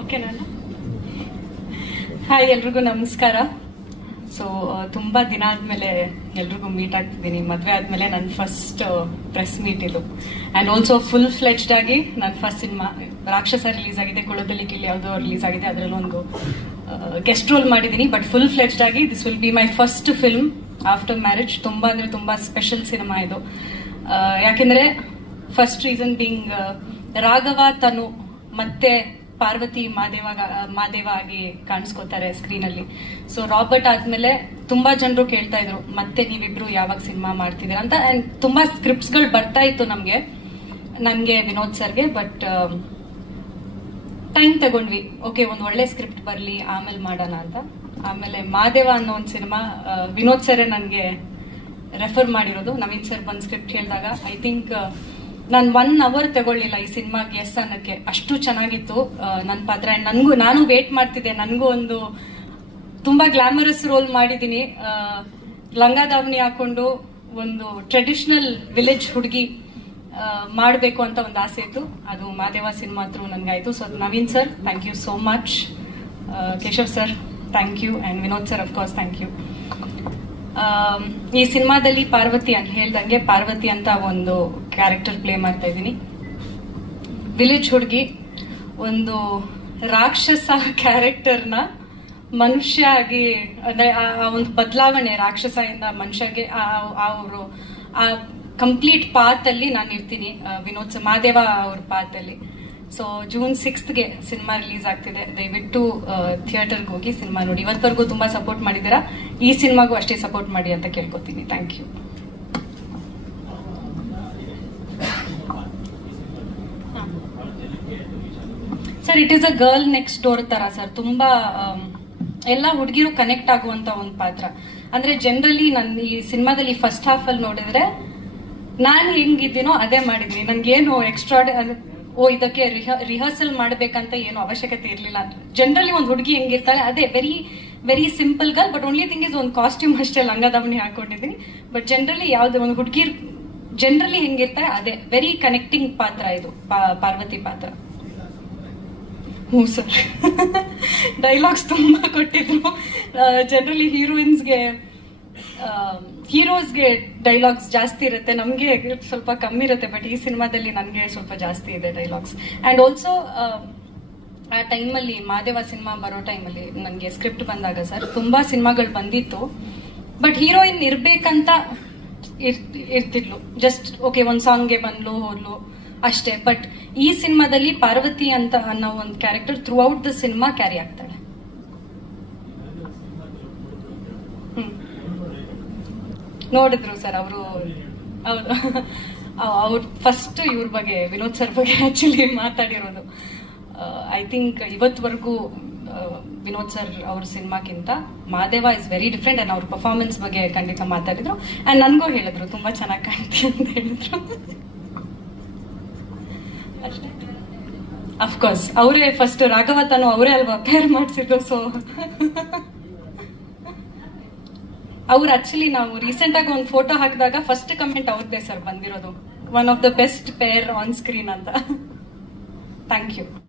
Okay ನಾನು hi ಎಲ್ರಿಗೂ ನಮಸ್ಕಾರ. ಸೊ ತುಂಬಾ ದಿನ ಆದ್ಮೇಲೆ ಎಲ್ರಿಗೂ ಮೀಟ್ ಆಗ್ತಿದ್ದೀನಿ. ಮದ್ವೆ ಆದ್ಮೇಲೆ ನನ್ನ ಫಸ್ಟ್ ಪ್ರೆಸ್ ಮೀಟ್ ಇದು. ಅಂಡ್ ಆಲ್ಸೋ ಫುಲ್ ಫ್ಲೆಜ್ಡ್ ಆಗಿ ನನ್ನ ಫಸ್ಟ್ ಸಿನಿಮಾ ರಾಕ್ಷಸ ರಿಲೀಸ್ ಆಗಿದೆ, ಕುಳದಲ್ಲಿ ಗಿಲ್ಲಿ ಯಾವುದೋ ರಿಲೀಸ್ ಆಗಿದೆ, ಅದರಲ್ಲೊಂದು ಗೆಸ್ಟ್ ರೋಲ್ ಮಾಡಿದ್ದೀನಿ. ಬಟ್ ಫುಲ್ ಫ್ಲೆಜ್ಡ್ ಆಗಿ this will be my first film after marriage. ತುಂಬಾ ಅಂದ್ರೆ ತುಂಬಾ ಸ್ಪೆಷಲ್ ಸಿನಿಮಾ ಇದು. ಯಾಕೆಂದ್ರೆ ಫಸ್ಟ್ ರೀಸನ್ ಬೀಂಗ್ ರಾಘವ ತನು ಮತ್ತೆ ಪಾರ್ವತಿ ಮಾದೇವ ಆಗಿ ಕಾಣಿಸ್ಕೋತಾರೆ ಸ್ಕ್ರೀನ್ ಅಲ್ಲಿ. ಸೊ ರಾಬರ್ಟ್ ಆದ್ಮೇಲೆ ತುಂಬಾ ಜನರು ಕೇಳ್ತಾ ಇದ್ರು ಮತ್ತೆ ನೀವಿಬ್ರು ಯಾವಾಗ ಸಿನಿಮಾ ಮಾಡ್ತಿದ್ದೀರಾ ಅಂತ. ಅಂಡ್ ತುಂಬಾ ಸ್ಕ್ರಿಪ್ಟ್ಸ್ ಗಳು ಬರ್ತಾ ಇತ್ತು ನನ್ಗೆ ವಿನೋದ್ ಸರ್ಗೆ. ಬಟ್ ಟೈಮ್ ತಗೊಂಡ್ವಿ, ಓಕೆ ಒಂದ್ ಒಳ್ಳೆ ಸ್ಕ್ರಿಪ್ಟ್ ಬರ್ಲಿ ಆಮೇಲೆ ಮಾಡೋಣ ಅಂತ. ಆಮೇಲೆ ಮಾದೇವ ಅನ್ನೋ ಒಂದು ಸಿನಿಮಾ ವಿನೋದ್ ಸರ್ ನನ್ಗೆ ರೆಫರ್ ಮಾಡಿರೋದು. ನವೀನ್ ಸರ್ ಬಂದ್ ಸ್ಕ್ರಿಪ್ಟ್ ಹೇಳಿದಾಗ ಐ ಥಿಂಕ್ ನಾನು 1 hour ತಗೊಳ್ಳಿಲ್ಲ ಈ ಸಿನಿಮಾಗೆ ಎಸ್ ಅನ್ನಕ್ಕೆ, ಅಷ್ಟು ಚೆನ್ನಾಗಿತ್ತು ನನ್ನ ಪಾತ್ರ. ನಾನು ವೇಟ್ ಮಾಡ್ತಿದ್ದೆ. ನನಗೂ ಒಂದು ತುಂಬಾ ಗ್ಲಾಮರಸ್ ರೋಲ್ ಮಾಡಿದೀನಿ. ಲಂಗಾದಾವಣಿ ಹಾಕೊಂಡು ಒಂದು ಟ್ರೆಡಿಷನಲ್ ವಿಲೇಜ್ ಹುಡುಗಿ ಮಾಡಬೇಕು ಅಂತ ಒಂದು ಆಸೆ ಇತ್ತು. ಅದು ಮಾದೇವ ಸಿನಿಮಾ ಥ್ರೂ ನನ್ಗಾಯ್ತು. So Naveen sir thank you so much, Keshav sir thank you, and Vinod sir of course thank you. ಈ ಸಿನಿಮಾದಲ್ಲಿ ಪಾರ್ವತಿ ಅಂತ ಹೇಳ್ದಂಗೆ ಪಾರ್ವತಿ ಅಂತ ಒಂದು ಕ್ಯಾರೆಕ್ಟರ್ ಪ್ಲೇ ಮಾಡ್ತಾ ಇದ್ದೀನಿ. ವಿಲೇಜ್ ಹುಡುಗಿ ಒಂದು ರಾಕ್ಷಸ ಕ್ಯಾರೆಕ್ಟರ್ನ ಮನುಷ್ಯ ಆಗಿ, ಅಂದ್ರೆ ಆ ಒಂದು ಬದಲಾವಣೆ ರಾಕ್ಷಸದಿಂದ ಮನುಷ್ಯಗೆ ಅವರು ಆ ಕಂಪ್ಲೀಟ್ ಪಾತ್ ಅಲ್ಲಿ ನಾನು ಇರ್ತೀನಿ. ವಿನೋದ್ ಮಾದೇವ ಅವ್ರ ಪಾತ್ ಅಲ್ಲಿ. So June 6th cinema release ಆಗ್ತಿದೆ. ದಯವಿಟ್ಟು ಥಿಯೇಟರ್ಗೆ ಹೋಗಿ ಸಿನಿಮಾ ನೋಡಿ. ಇವತ್ತವರೆಗೂ ತುಂಬಾ ಸಪೋರ್ಟ್ ಮಾಡಿದ್ದೀರಾ, ಈ ಸಿನಿಮಾಗೂ ಅಷ್ಟೇ ಸಪೋರ್ಟ್ ಮಾಡಿ ಅಂತ ಕೇಳ್ಕೊತೀನಿ. Thank you. Sir it is a girl next door ತರ ಸರ್. ತುಂಬಾ ಎಲ್ಲ ಹುಡುಗಿರು ಕನೆಕ್ಟ್ ಆಗುವಂತ ಒಂದು ಪಾತ್ರ. ಅಂದ್ರೆ ಜನರಲಿ ನನ್ನ ಈ ಸಿನಿಮಾದಲ್ಲಿ ಫಸ್ಟ್ ಹಾಫ್ ಅಲ್ಲಿ ನೋಡಿದ್ರೆ ನಾನು ಹೆಂಗಿದ್ದೀನೋ ಅದೇ ಮಾಡಿದ್ವಿ. ನನ್ಗೇನು ಎಕ್ಸ್ಟ್ರಾ ಇದಕ್ಕೆ ರಿಹರ್ಸಲ್ ಮಾಡ್ಬೇಕಂತ ಏನು ಅವಶ್ಯಕತೆ ಇರ್ಲಿಲ್ಲ. ಜನರಲಿ ಒಂದು ಹುಡುಗಿ ಹೆಂಗಿರ್ತಾಳೆ ಅದೇ very very simple girl. But only thing is ಒಂದು ಕಾಸ್ಟ್ಯೂಮ್ ಅಷ್ಟೇ ಲಂಗಾದಾವಣಿ ಹಾಕೊಂಡಿದ್ದೀನಿ. ಬಟ್ ಜನರಲಿ ಯಾವ್ದು ಒಂದು ಹುಡುಗಿ ಜನರಲಿ ಹೆಂಗಿರ್ತಾರೆ ಅದೇ ವೆರಿ ಕನೆಕ್ಟಿಂಗ್ ಪಾತ್ರ ಇದು ಪಾರ್ವತಿ ಪಾತ್ರ. ಹ್ಞೂ ಸರ್ ಡೈಲಾಗ್ಸ್ ತುಂಬಾ ಕೊಟ್ಟಿದ್ರು. ಜನರಲಿ ಹೀರೋಸ್ಗೆ ಡೈಲಾಗ್ಸ್ ಜಾಸ್ತಿ ಇರುತ್ತೆ, ನಮ್ಗೆ ಸ್ವಲ್ಪ ಕಮ್ಮಿ ಇರುತ್ತೆ. ಬಟ್ ಈ ಸಿನಿಮಾದಲ್ಲಿ ನನಗೆ ಸ್ವಲ್ಪ ಜಾಸ್ತಿ ಇದೆ ಡೈಲಾಗ್ಸ್. ಅಂಡ್ ಆಲ್ಸೋ ಆ ಟೈಮಲ್ಲಿ ಮಾದೇವ ಸಿನಿಮಾ ಬರೋ ಟೈಮಲ್ಲಿ ನನಗೆ ಸ್ಕ್ರಿಪ್ಟ್ ಬಂದಾಗ ಸರ್ ತುಂಬಾ ಸಿನಿಮಾಗಳು ಬಂದಿತ್ತು. ಬಟ್ ಹೀರೋಯಿನ್ ಇರ್ಬೇಕಂತ ಇರ್ತಿದ್ಲು. ಜಸ್ಟ್ ಓಕೆ ಒಂದ್ ಸಾಂಗ್ಗೆ ಬಂದ್ಲು ಹೋದ್ಲು ಅಷ್ಟೇ. ಬಟ್ ಈ ಸಿನಿಮಾದಲ್ಲಿ ಪಾರ್ವತಿ ಅಂತ ಅನ್ನೋ ಒಂದು character throughout the cinema carry ಆಗ್ತಾಳೆ. ನೋಡಿದ್ರು ಸರ್ ಅವರು. ಹೌದು, ಅವ್ರು ಫಸ್ಟ್ ಇವ್ರ ಬಗ್ಗೆ ವಿನೋದ್ ಸರ್ ಬಗ್ಗೆ ಆಕ್ಚುಲಿ ಮಾತಾಡಿರೋದು. ಐ ಥಿಂಕ್ ಇವತ್ವರೆಗೂ ವಿನೋದ್ ಸರ್ ಅವ್ರ ಸಿನಿಮಾಕ್ಕಿಂತ Madeva is very different. And ಅವ್ರ ಪರ್ಫಾರ್ಮೆನ್ಸ್ ಬಗ್ಗೆ ಖಂಡಿತ ಮಾತಾಡಿದ್ರು. ಅಂಡ್ ನನ್ಗೂ ಹೇಳಿದ್ರು ತುಂಬಾ ಚೆನ್ನಾಗಿ ಕಾಣ್ತಿ ಅಂತ ಹೇಳಿದ್ರು. ಅಷ್ಟೇ. ಅಫ್ಕೋರ್ಸ್ ಅವರೇ ಫಸ್ಟ್ ರಾಘವ ತಾನು ಅವರೇ ಅಲ್ವಾ ಪೇರ್ ಮಾಡಿಸಿದ್ರು. ಸೊ ಅವ್ರು ಆಕ್ಚುಲಿ ನಾವು ರೀಸೆಂಟ್ ಆಗಿ ಒಂದು ಫೋಟೋ ಹಾಕಿದಾಗ ಫಸ್ಟ್ ಕಮೆಂಟ್ ಅವ್ರದ್ದೇ ಸರ್ ಬಂದಿರೋದು, one of the best pair on screen ಅಂತ. Thank you.